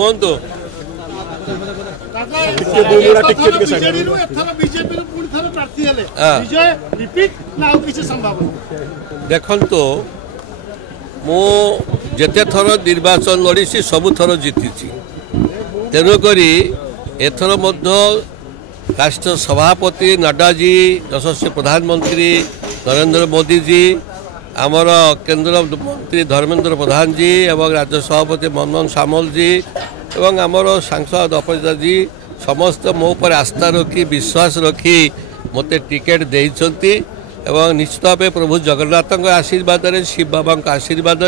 कहतु देखु मु जेते थर निर्वाचन लड़ी सबु थर जीति तेणुक एथर राष्ट्र सभापति नड्डाजी यशस्वी प्रधानमंत्री नरेंद्र मोदी जी आमर केंद्र मंत्री धर्मेंद्र प्रधान जी एवं राज्य सभापति मनमोहन सामल जी एवं आमर सांसद अपराजिता जी समस्त मो पर आस्था रखी विश्वास रखी मते टिकेट देइछंती एवं निश्चित भाव प्रभु जगन्नाथ आशीर्वाद शिव बाबा आशीर्वाद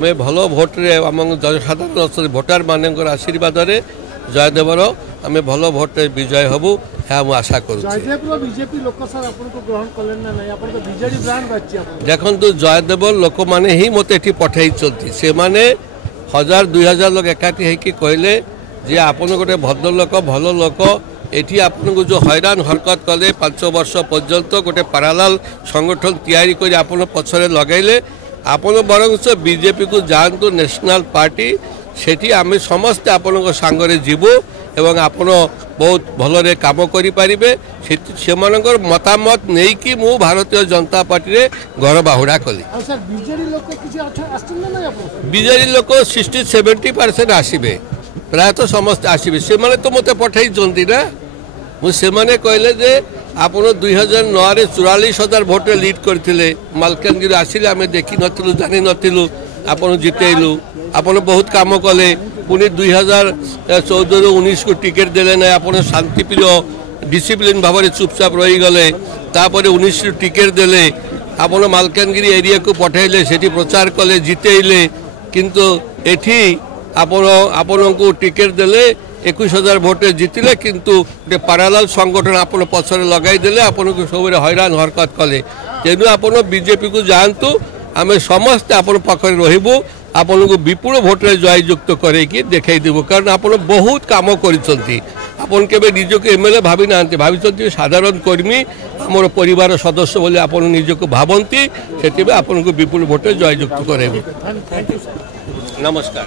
मैं भल भोट्रे आम जनसाधारण भोटार मान आशीर्वाद जयदेवर आम भल भोट्रे विजय हबू है आशा करूँ। देखु जयदेव लोक मैंने ही मत पठे से मैंने 1000-2000 लोग एकाठी होकर कहले जे आपन गोटे भद्र लोक भल लोक एठी आपन को जो हैरान हरकत कले 5 वर्ष पर्यंत गोटे पैरालाल संगठन तैयारी कर आपन पछरे लगैले आपन बरं बीजेपी को जातु नेशनल पार्टी सेठी आमे समस्त आपन को सांगरे जीवु एवं आपन बहुत भलरे काम करि परिबे से मानकर मतामत नहीं कि मु भारतीय जनता पार्टी रे घर बाहुडा कली। बीजेडी लोक 60-70% आसीबे प्रायतः समस्त आसीबे से माने तो मते पठाई चंती ना मुझे कहले जे आपन 2009 रे 44,000 भोट लीड करथिले मालकानगिरी आसिले आमे देखि नथिलु जानि नथिलु आपन जितेलु आपन बहुत काम कले पुणी 2014-19 को टिकेट देले ना आपन शांतिप्रिय डिसिप्लिन भाव में चुपचाप रही गले तापर 19 टिकेट देले आपन मालकानगिरी एरिया को पठाइले सेठी प्रचार कले जितेले किंतु एठी आपन को टिकेट देले 21,000 भोट जीतिले किंतु गोटे पैरालाल संगठन आपन पछरे लगाई देले आपन को सब हैरान हरकत कले तेणु आपन बीजेपी को जातु आम समस्त आपन पाखरे रहिबु आपन को विपुल भोटे जययुक्त करके देखा देबु कारण आपन बहुत काम करिसंती आपन केबे निजको एमएलए भावी नांती भाविसंती साधारण कर्मी आमर परिवार सदस्य बोली आपन निजको भावंती सेतिबे आपन को विपुल भोटे जययुक्त करेबु। नमस्कार।